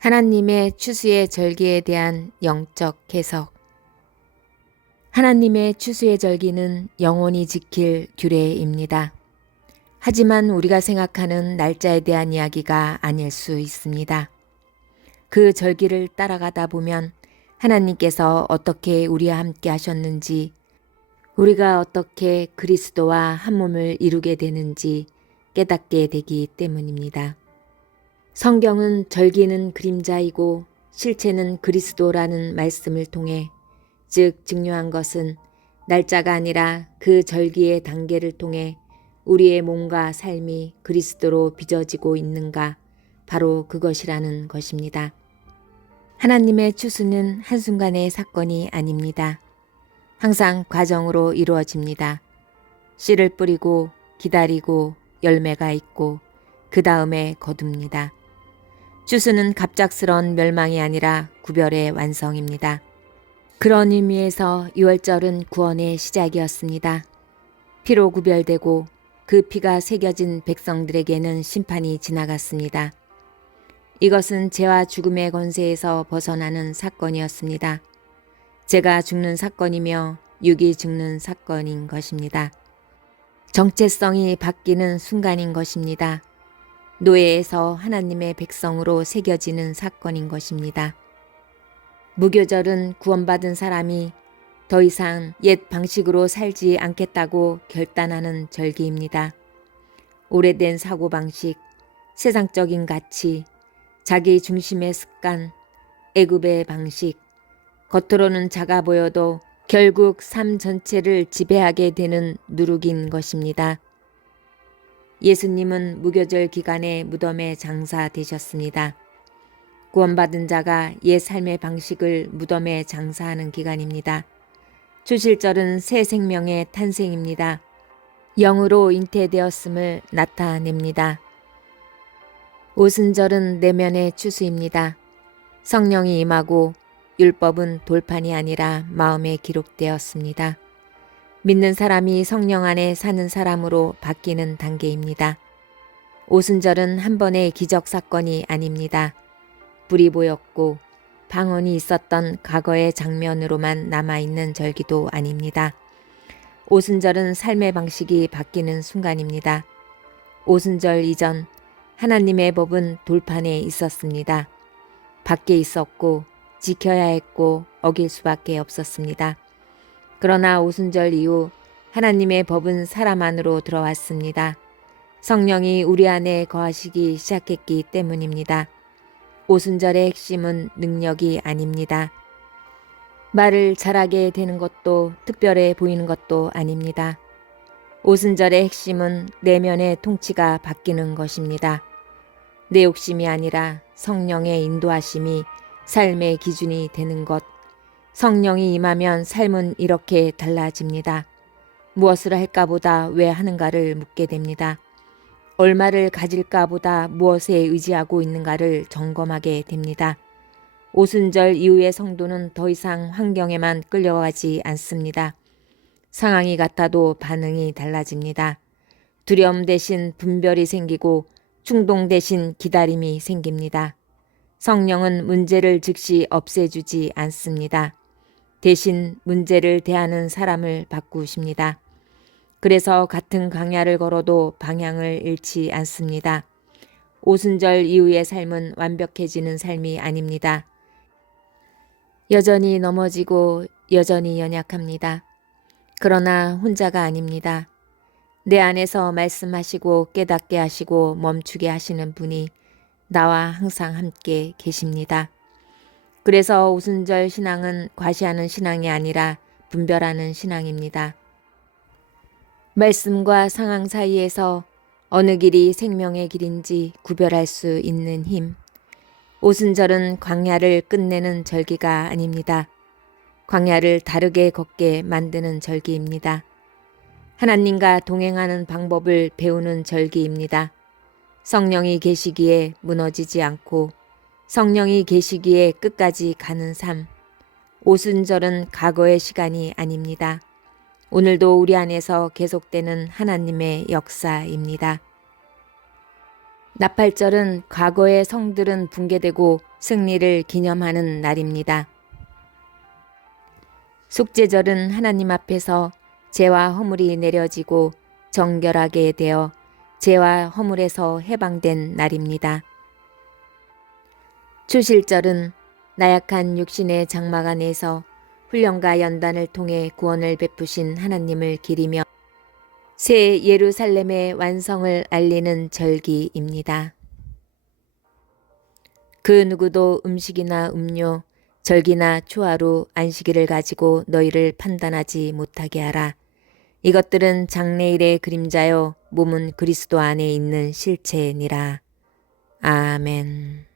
하나님의 추수의 절기에 대한 영적 해석. 하나님의 추수의 절기는 영원히 지킬 규례입니다. 하지만 우리가 생각하는 날짜에 대한 이야기가 아닐 수 있습니다. 그 절기를 따라가다 보면 하나님께서 어떻게 우리와 함께 하셨는지, 우리가 어떻게 그리스도와 한 몸을 이루게 되는지 깨닫게 되기 때문입니다. 성경은 절기는 그림자이고 실체는 그리스도라는 말씀을 통해, 즉 중요한 것은 날짜가 아니라 그 절기의 단계를 통해 우리의 몸과 삶이 그리스도로 빚어지고 있는가, 바로 그것이라는 것입니다. 하나님의 추수는 한순간의 사건이 아닙니다. 항상 과정으로 이루어집니다. 씨를 뿌리고 기다리고 열매가 있고 그 다음에 거둡니다. 추수는 갑작스런 멸망이 아니라 구별의 완성입니다. 그런 의미에서 6월절은 구원의 시작이었습니다. 피로 구별되고 그 피가 새겨진 백성들에게는 심판이 지나갔습니다. 이것은 죄와 죽음의 권세에서 벗어나는 사건이었습니다. 죄가 죽는 사건이며 육이 죽는 사건인 것입니다. 정체성이 바뀌는 순간인 것입니다. 노예에서 하나님의 백성으로 새겨지는 사건인 것입니다. 무교절은 구원받은 사람이 더 이상 옛 방식으로 살지 않겠다고 결단하는 절기입니다. 오래된 사고방식, 세상적인 가치, 자기 중심의 습관, 애굽의 방식, 겉으로는 작아 보여도 결국 삶 전체를 지배하게 되는 누룩인 것입니다. 예수님은 무교절 기간에 무덤에 장사되셨습니다. 구원받은 자가 옛 삶의 방식을 무덤에 장사하는 기간입니다. 추실절은 새 생명의 탄생입니다. 영으로 잉태되었음을 나타냅니다. 오순절은 내면의 추수입니다. 성령이 임하고 율법은 돌판이 아니라 마음에 기록되었습니다. 믿는 사람이 성령 안에 사는 사람으로 바뀌는 단계입니다. 오순절은 한 번의 기적 사건이 아닙니다. 불이 보였고 방언이 있었던 과거의 장면으로만 남아있는 절기도 아닙니다. 오순절은 삶의 방식이 바뀌는 순간입니다. 오순절 이전 하나님의 법은 돌판에 있었습니다. 밖에 있었고 지켜야 했고 어길 수밖에 없었습니다. 그러나 오순절 이후 하나님의 법은 사람 안으로 들어왔습니다. 성령이 우리 안에 거하시기 시작했기 때문입니다. 오순절의 핵심은 능력이 아닙니다. 말을 잘하게 되는 것도 특별해 보이는 것도 아닙니다. 오순절의 핵심은 내면의 통치가 바뀌는 것입니다. 내 욕심이 아니라 성령의 인도하심이 삶의 기준이 되는 것. 성령이 임하면 삶은 이렇게 달라집니다. 무엇을 할까 보다 왜 하는가를 묻게 됩니다. 얼마를 가질까 보다 무엇에 의지하고 있는가를 점검하게 됩니다. 오순절 이후의 성도는 더 이상 환경에만 끌려가지 않습니다. 상황이 같아도 반응이 달라집니다. 두려움 대신 분별이 생기고 충동 대신 기다림이 생깁니다. 성령은 문제를 즉시 없애주지 않습니다. 대신 문제를 대하는 사람을 바꾸십니다. 그래서 같은 광야를 걸어도 방향을 잃지 않습니다. 오순절 이후의 삶은 완벽해지는 삶이 아닙니다. 여전히 넘어지고 여전히 연약합니다. 그러나 혼자가 아닙니다. 내 안에서 말씀하시고 깨닫게 하시고 멈추게 하시는 분이 나와 항상 함께 계십니다. 그래서 오순절 신앙은 과시하는 신앙이 아니라 분별하는 신앙입니다. 말씀과 상황 사이에서 어느 길이 생명의 길인지 구별할 수 있는 힘. 오순절은 광야를 끝내는 절기가 아닙니다. 광야를 다르게 걷게 만드는 절기입니다. 하나님과 동행하는 방법을 배우는 절기입니다. 성령이 계시기에 무너지지 않고 성령이 계시기에 끝까지 가는 삶. 오순절은 과거의 시간이 아닙니다. 오늘도 우리 안에서 계속되는 하나님의 역사입니다. 나팔절은 과거의 성들은 붕괴되고 승리를 기념하는 날입니다. 속죄절은 하나님 앞에서 죄와 허물이 내려지고 정결하게 되어 죄와 허물에서 해방된 날입니다. 추실절은 나약한 육신의 장막 안에서 훈련과 연단을 통해 구원을 베푸신 하나님을 기리며 새 예루살렘의 완성을 알리는 절기입니다. 그 누구도 음식이나 음료, 절기나 초하루 안식일을 가지고 너희를 판단하지 못하게 하라. 이것들은 장래일의 그림자요 몸은 그리스도 안에 있는 실체니라. 아멘.